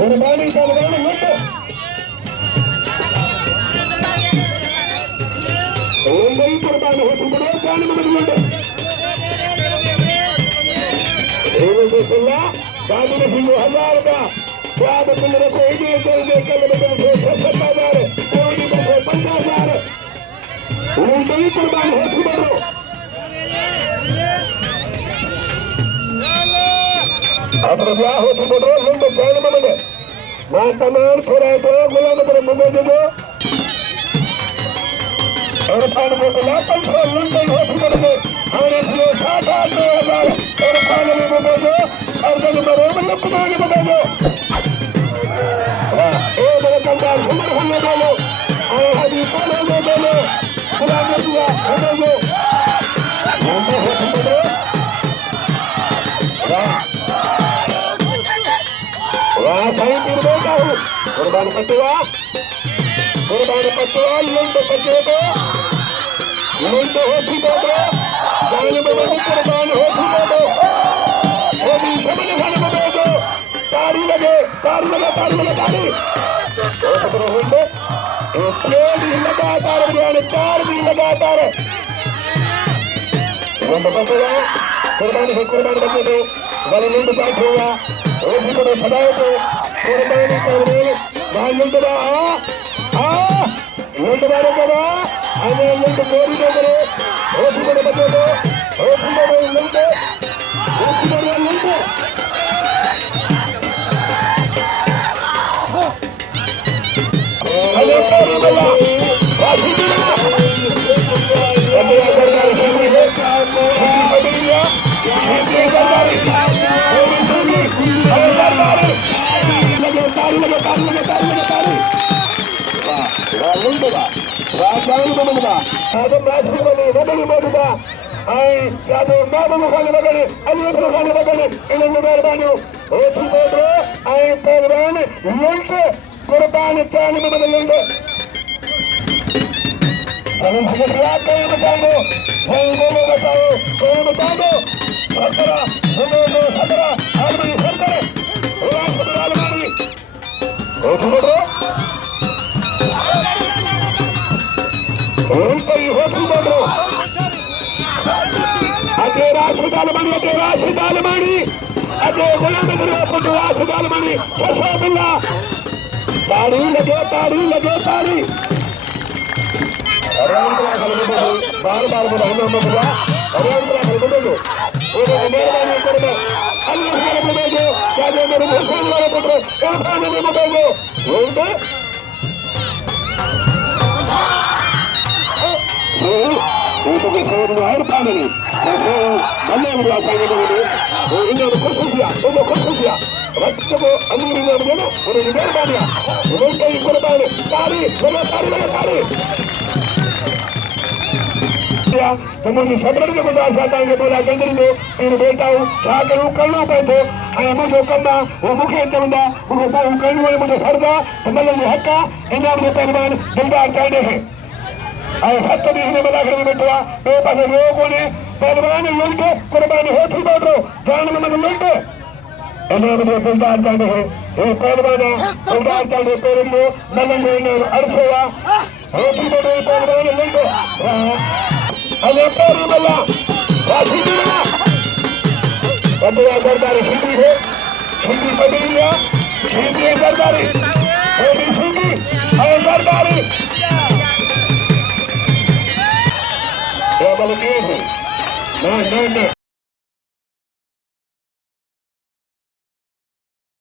कुर्बानी पहलवान लुट मुंबई कुर्बान हो चुके जान में लुट गांधी सिंह 1000 का क्या बंदे को कल बदल से 70,000 कोई बदल 50,000 मुंबई कुर्बान हो चुके अब क्या हो चुके लुट जान में मैं तमाम छोड़ा तो गुलाम पर मुझे दो और पान को लापन से लंदन हो चुके हमने दिए 7,000 और पान में मुझे दो और जब मरे में लोग कुमार को दे दो ए मेरे कंगाल घुमर होने दे लो और हदी पान में दे लो गुलाम ने दिया हमें दो मुझे हो चुके वाह सही पीर बेटा हूँ कुर्बान पटुआ लुंड बच्चे को लुंड हो चुके दो जान में कुर्बान हो चुके दो वो भी समझ खाने को दे दो तारी लगे तारी लगातार बजाने 4 दिन लगातार लुंड पटुआ कुर्बान बच्चे दो वाले लुंड बैठ होगा ओसी को सदाए तो कुर्बानी कर दे भाई लुंड मारे करा हमें लुंड गोरी दे करे ओसी को बच्चे दो ओसी को लुंड अरे कोरी बोला वासी दिला अबे अगर मैं सुनी है सुनी पड़ेगा ये सरकारी कुर्बान चांद में बदलेंगे बचाओ बचाओ कौन बचा दो 17 आदमी सरकार अजय राशिदालमणि अजय गुलाम राशिदालमणि ताड़ी लगे बार बढ़ाना मजा मेहरबानी कर क्या मेरे भूषण वाले पुत्र हर पानी बल्ले खुश हो गया बच्चे को अमीरी में ना उन्होंने मेहरबानियां उन्होंने कुर्बान तारी तो मुझे सदर में गुजार चाहता हूँ बोला गंदरी में इन बेटा हूँ क्या करूँ करना पड़े मुझे करना वो मुखे चवंदा मुझे साहू करनी है मुझे फर्दा तो मतलब ये हक्का इन्हें मुझे पहलवान दिलदार चाहिए है और 7 दिन में बलाखड़ में बैठा मेरे पास लोगों ने पहलवान लुंड कुर्बानी हो चुका तो जान में लुंड इन्हें मुझे दिलदार चाहिए है ये पहलवान दिलदार चाहिए पेड़ में नलन में अर्थ हुआ हो चुके पहलवान लुंड अरे पेरी बल्ला राशि दिला बंदरा सरदारी सिंधी है सिंधी पटेलिया सिंधी सरदारी सिंधी और सरदारी क्या बोले ना